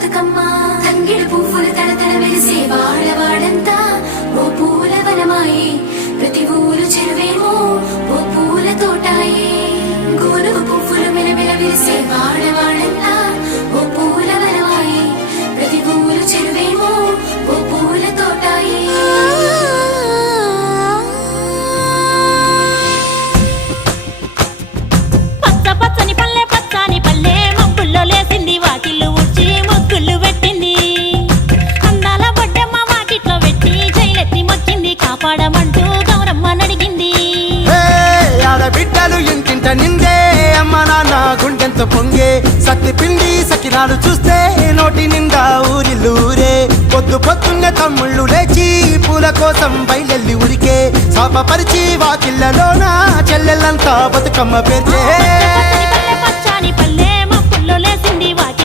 బతుకమ్మ తంగిడి పువ్వులు తడతడ వెలిసే వాడవాడంతా ఓ పూల వనమాయే ప్రతి ఊరు చెరువేమో ఓ పూల తోటాయే గోనుగు పువ్వులు మిలమిల విరిసే వాడవాడంతా ఓ పూల వనమాయే ప్రతి ఊరు చెరువేమో ఓ పూల తోటాయే పచ్చ పచ్చని పల్లె పచ్చని పల్లె మబ్బుల్లో లేసింది వాకిళ్ళు ఊడ్చి ముగ్గులు పెట్టింది అందాల బొడ్డమ్మ వాకిట్లో పెట్టి జైలెత్తి మొక్కింది కాపాడమంటూ గౌరమ్మ నడిగింది ఆడబిడ్డలు ఇంటింట నిందే అమ్మ నాన్న గుండెంత పొంగే సత్తి పిండి సకినాలు చూస్తే నోటి నిండా ఊరిల్లూరే పొద్దు పొద్దున్నే తమ్ముళ్ళు లేచి పూల కోసం బయలెల్లి ఉరికే శాపపరిచి వాకిళ్ళలోన చెల్లెళ్ళంతా బతుకమ్మ పేర్చే